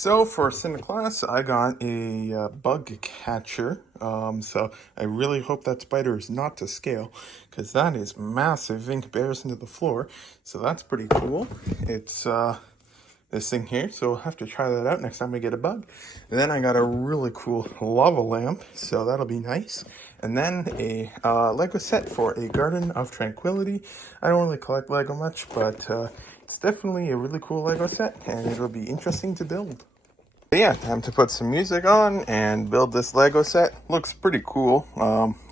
So for Cinder class, I got a bug catcher. So I really hope that spider is not to scale, because that is massive in comparison to the floor. So that's pretty cool. It's this thing here, so we'll have to try that out next time we get a bug. And then I got a really cool lava lamp, so that'll be nice. And then a Lego set for a Garden of Tranquility. I don't really collect Lego much, but it's definitely a really cool Lego set, and it'll be interesting to build. But yeah, time to put some music on and build this Lego set. Looks pretty cool.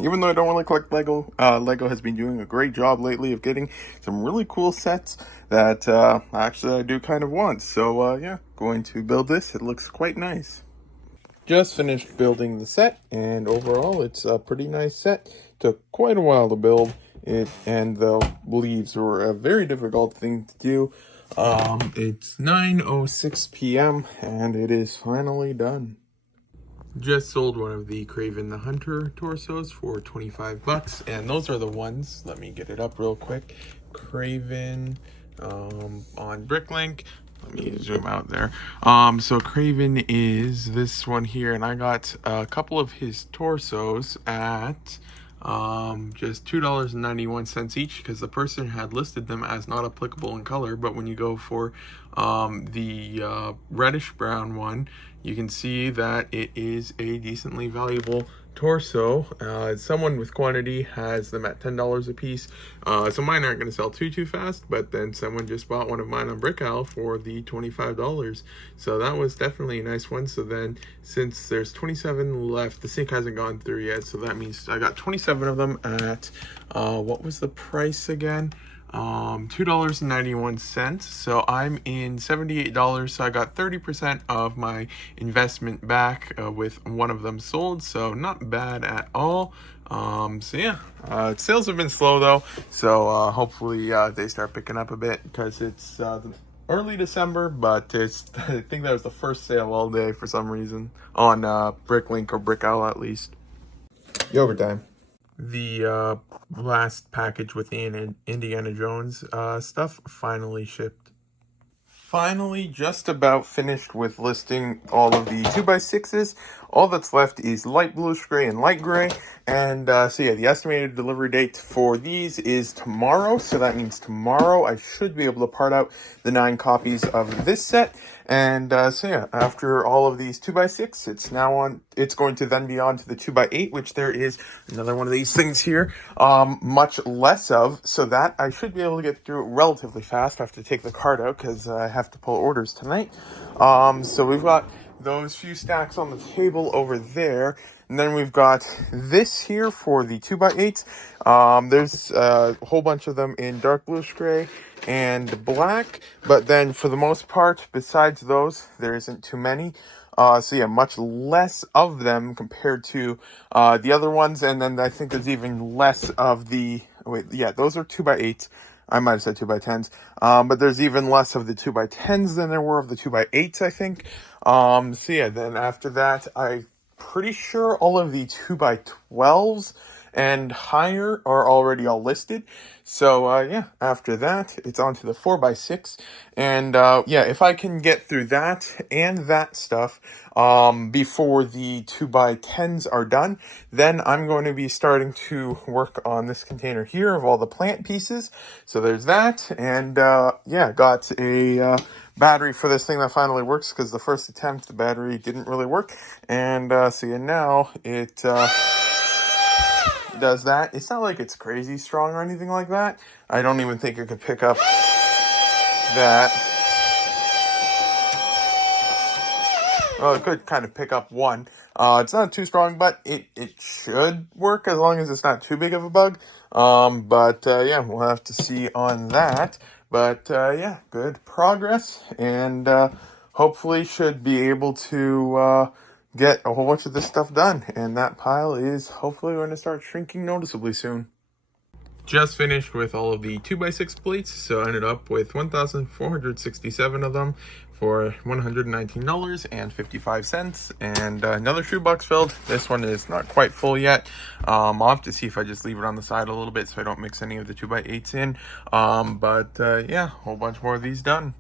Even though I don't really collect Lego, Lego has been doing a great job lately of getting some really cool sets that actually I do kind of want. So yeah, going to build this. It looks quite nice. Just finished building the set, and overall it's a pretty nice set. Took quite a while to build it, and the leaves were a very difficult thing to do. It's 9:06 p.m. and it is finally done. Just sold one of the Craven the Hunter torsos for 25 bucks, and those are the ones. Let me get it up real quick. Craven on Bricklink. Let me zoom out there. So Craven is this one here, and I got a couple of his torsos at just $2.91 each, because the person had listed them as not applicable in color. But when you go for the reddish brown one, you can see that it is a decently valuable torso. Someone with quantity has them at $10 a piece, so mine aren't going to sell too fast. But then someone just bought one of mine on Brickowl for the $25, so that was definitely a nice one. So then, since there's 27 left, the sync hasn't gone through yet, so that means I got 27 of them at what was the price again? $2.91. So I'm in $78, so I got 30% of my investment back with one of them sold, so not bad at all. So yeah, sales have been slow though, so hopefully they start picking up a bit, because it's early December, but it's I think that was the first sale all day for some reason on Bricklink, or Brickowl at least. Yogurt time. The last package with the Indiana Jones stuff finally shipped. Finally, just about finished with listing all of the 2x6s. All that's left is light bluish gray and light gray. And so yeah, the estimated delivery date for these is tomorrow. So that means tomorrow I should be able to part out the 9 copies of this set. And so yeah, after all of these 2x6, it's going to then be on to the 2x8, which there is another one of these things here, much less of, so that I should be able to get through it relatively fast. I have to take the card out because I have to pull orders tonight. So we've got those few stacks on the table over there. And then we've got this here for the 2x8. There's a whole bunch of them in dark bluish gray and black. But then for the most part, besides those, there isn't too many. So yeah, much less of them compared to the other ones. And then I think there's even less of the... Wait, yeah, those are 2x8s. I might have said 2x10s. But there's even less of the 2x10s than there were of the 2x8s, I think. So yeah, then after that, I'm pretty sure all of the 2x12s and higher are already all listed. So yeah, after that, it's on to the 4x6. And yeah, if I can get through that and that stuff before the 2x10s are done, then I'm going to be starting to work on this container here of all the plant pieces. So there's that. And yeah, got a battery for this thing that finally works, because the first attempt the battery didn't really work. And so yeah, now it does that. It's not like it's crazy strong or anything like that. I don't even think it could pick up that. Well, it could kind of pick up one. It's not too strong, but it should work as long as it's not too big of a bug. But yeah, we'll have to see on that. But yeah, good progress, and hopefully should be able to get a whole bunch of this stuff done. And that pile is hopefully going to start shrinking noticeably soon. Just finished with all of the 2x6 plates, so I ended up with 1,467 of them for $119.55, and another shoebox filled. This one is not quite full yet. I'll have to see if I just leave it on the side a little bit so I don't mix any of the 2x8s in. But yeah, a whole bunch more of these done.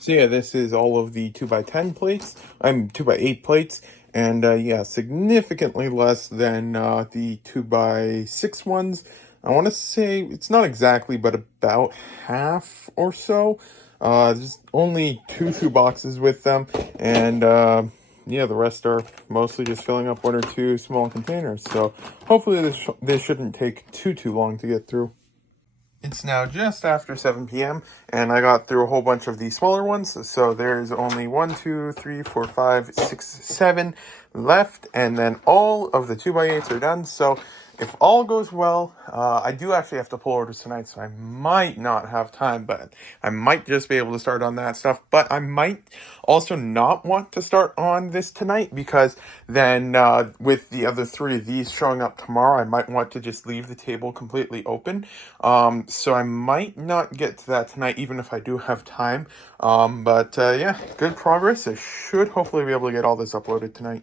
So yeah, this is all of the 2x10 plates. I'm 2x8 plates, and yeah, significantly less than the 2x6 ones. I want to say it's not exactly, but about half or so. There's only two boxes with them, and yeah, the rest are mostly just filling up one or two small containers. So hopefully this shouldn't take too long to get through. It's now just after 7 p.m. and I got through a whole bunch of the smaller ones. So there's only 1, 2, 3, 4, 5, 6, 7 left, and then all of the 2x8s are done. So if all goes well, I do actually have to pull orders tonight, so I might not have time, but I might just be able to start on that stuff. But I might also not want to start on this tonight, because then with the other three of these showing up tomorrow, I might want to just leave the table completely open. So I might not get to that tonight, even if I do have time. But yeah, good progress. I should hopefully be able to get all this uploaded tonight.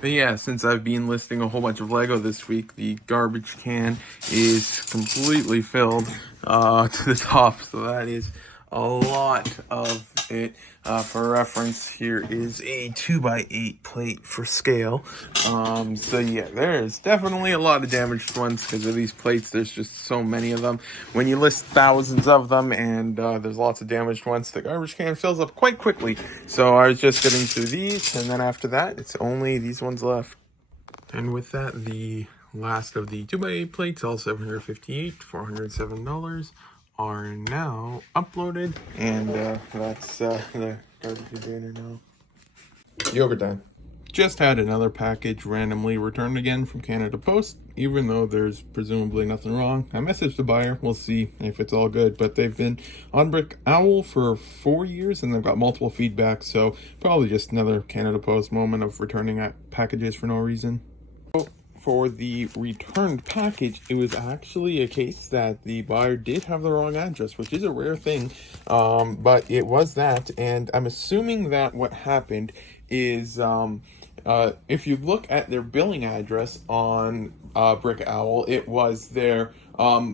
But yeah, since I've been listing a whole bunch of Lego this week, the garbage can is completely filled to the top. So that is a lot of it. For reference, here is a 2x8 plate for scale. So yeah, there's definitely a lot of damaged ones because of these plates. There's just so many of them. When you list thousands of them and there's lots of damaged ones, the garbage can fills up quite quickly. So I was just getting through these, and then after that, it's only these ones left. And with that, the last of the 2x8 plates, all 758, $407, are now uploaded, and that's the garbage container now. Yogurt time. Just had another package randomly returned again from Canada Post, even though there's presumably nothing wrong. I messaged the buyer, we'll see if it's all good, but they've been on Brick Owl for 4 years and they've got multiple feedbacks, so probably just another Canada Post moment of returning packages for no reason. For the returned package, it was actually a case that the buyer did have the wrong address, which is a rare thing, but it was that, and I'm assuming that what happened is if you look at their billing address on Brick Owl, it was their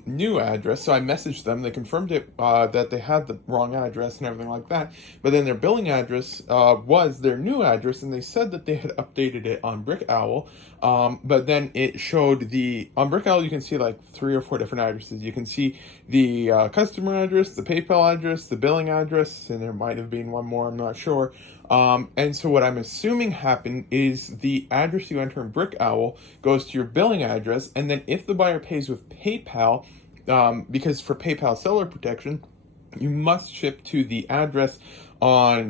new address. So I messaged them. They confirmed it that they had the wrong address and everything like that. But then their billing address was their new address, and they said that they had updated it on Brick Owl. But then it showed on Brick Owl, you can see like 3 or 4 different addresses. You can see the customer address, the PayPal address, the billing address, and there might have been one more, I'm not sure. And so what I'm assuming happened is the address you enter in Brick Owl goes to your billing address, and then if the buyer pays with PayPal, because for PayPal seller protection, you must ship to the address on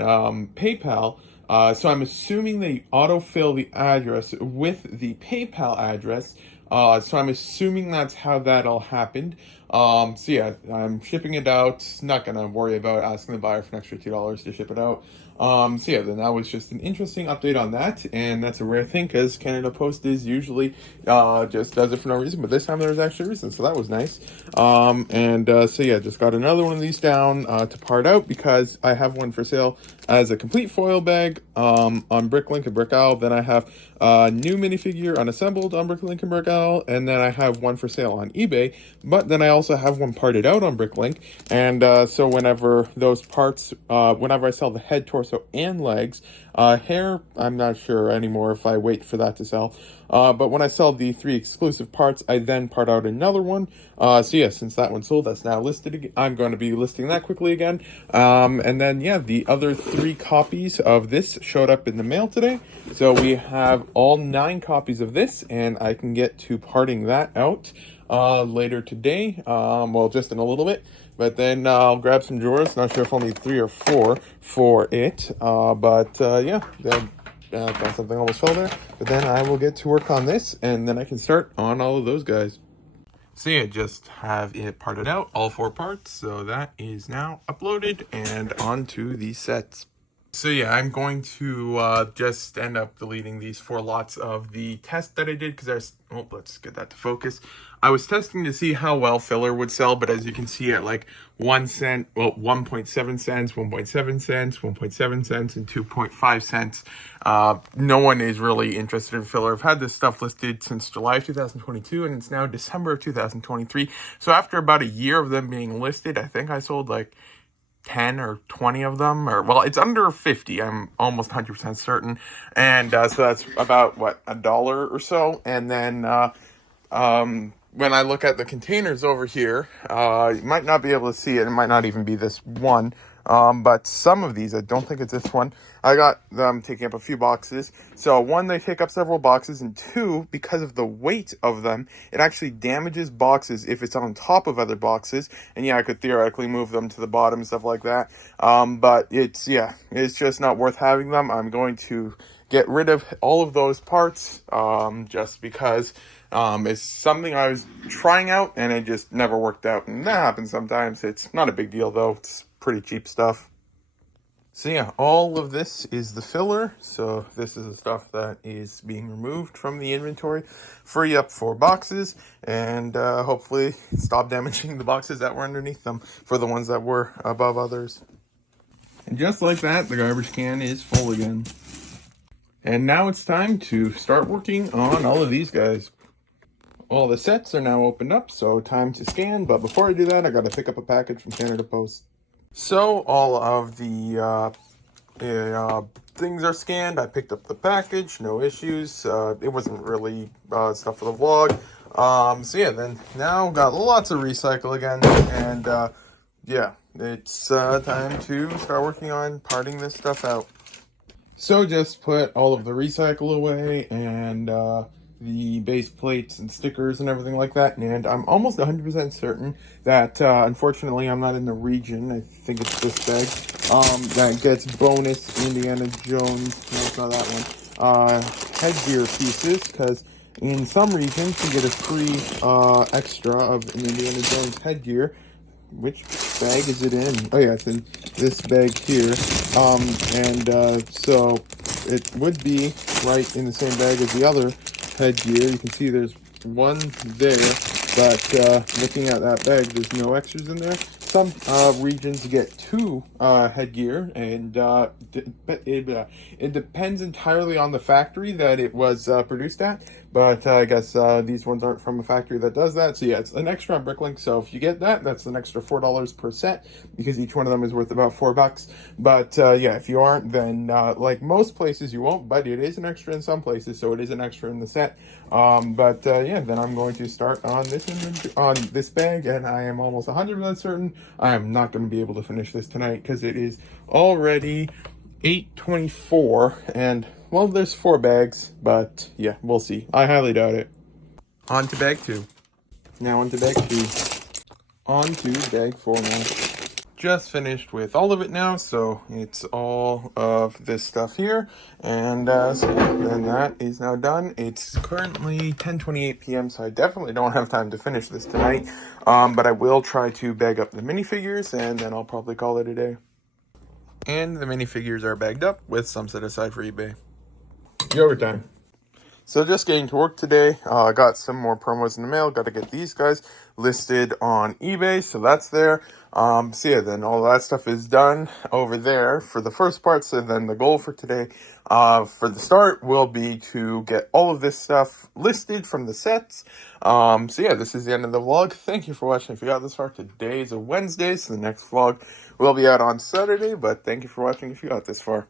PayPal. So I'm assuming they autofill the address with the PayPal address. So I'm assuming that's how that all happened. So yeah, I'm shipping it out. Not gonna worry about asking the buyer for an extra $2 to ship it out. So yeah, then that was just an interesting update on that, and that's a rare thing because Canada Post is usually just does it for no reason, but this time there was actually a reason, so that was nice. So yeah, just got another one of these down to part out because I have one for sale as a complete foil bag on Bricklink and Brick Owl. Then I have a new minifigure unassembled on Bricklink and Brick Owl, and then I have one for sale on eBay. But then I also have one parted out on Bricklink, and so whenever those parts, whenever I sell the head, torso, and legs, hair, I'm not sure anymore if I wait for that to sell. But when I sell the 3 exclusive parts, I then part out another one. So yeah, since that one sold, that's now listed again. I'm going to be listing that quickly again. And then yeah, the other 3 copies of this showed up in the mail today. So we have all 9 copies of this, and I can get to parting that out later today. Well, just in a little bit. But then I'll grab some drawers. Not sure if I'll need 3 or 4 for it. Yeah, then got something almost fell there. But then I will get to work on this, and then I can start on all of those guys. So yeah, just have it parted out, all 4 parts. So that is now uploaded and onto the sets. So yeah, I'm going to just end up deleting these 4 lots of the test that I did because there's, let's get that to focus. I was testing to see how well filler would sell, but as you can see at like 1 cent, well, 1.7 cents, 1.7 cents, 1.7 cents, and 2.5 cents. No one is really interested in filler. I've had this stuff listed since July of 2022, and it's now December of 2023. So after about a year of them being listed, I think I sold like 10 or 20 of them, or well, it's under 50. I'm almost 100% certain. And so that's about what, $1 or so. And then when I look at the containers over here, you might not be able to see it. It might not even be this one. But some of these, I don't think it's this one. I got them taking up a few boxes. So one, they take up several boxes, and two, because of the weight of them, it actually damages boxes if it's on top of other boxes. And yeah, I could theoretically move them to the bottom and stuff like that. But it's just not worth having them. I'm going to get rid of all of those parts, just because it's something I was trying out and it just never worked out. And that happens sometimes. It's not a big deal though. It's pretty cheap stuff. So yeah, all of this is the filler. So this is the stuff that is being removed from the inventory, free up 4 boxes, and hopefully stop damaging the boxes that were underneath them for the ones that were above others. And just like that, the garbage can is full again. And now it's time to start working on all of these guys. All the sets are now opened up, so time to scan. But before I do that, I gotta pick up a package from Canada Post. So all of the things are scanned. I picked up the package, no issues. It wasn't really stuff for the vlog. So yeah, then now got lots of recycle again, and yeah, it's time to start working on parting this stuff out. So just put all of the recycle away, and the base plates and stickers and everything like that. And I'm almost 100% certain that, unfortunately, I'm not in the region. I think it's this bag that gets bonus Indiana Jones. No, it's not that one. Headgear pieces, because in some regions you get a free extra of an Indiana Jones headgear. Which bag is it in? Oh yeah, it's in this bag here. So it would be right in the same bag as the other headgear. You can see there's one there, but looking at that bag, there's no extras in there. Some regions get 2 headgear, and it depends entirely on the factory that it was produced at. But I guess these ones aren't from a factory that does that. So yeah, it's an extra on Bricklink. So if you get that, that's an extra $4 per set, because each one of them is worth about $4. But yeah, if you aren't, then like most places you won't, but it is an extra in some places, so it is an extra in the set. Yeah, then I'm going to start on this bag, and I am almost 100% certain I am not going to be able to finish this tonight, because it is already 8:24, and well, there's 4 bags, but yeah, we'll see. I highly doubt it. On to bag 2. Now on to bag 3. On to bag 4 now. Just finished with all of it now, so it's all of this stuff here, and then that is now done. It's currently 10:28 p.m., so I definitely don't have time to finish this tonight, but I will try to bag up the minifigures, and then I'll probably call it a day. And the minifigures are bagged up with some set aside for eBay. Yogurt time. So just getting to work today. I got some more promos in the mail. Got to get these guys listed on eBay, so that's there. So yeah, then all that stuff is done over there for the first part. So then the goal for today, for the start, will be to get all of this stuff listed from the sets. So yeah, this is the end of the vlog. Thank you for watching. If you got this far, today is a Wednesday, so the next vlog will be out on Saturday. But thank you for watching if you got this far.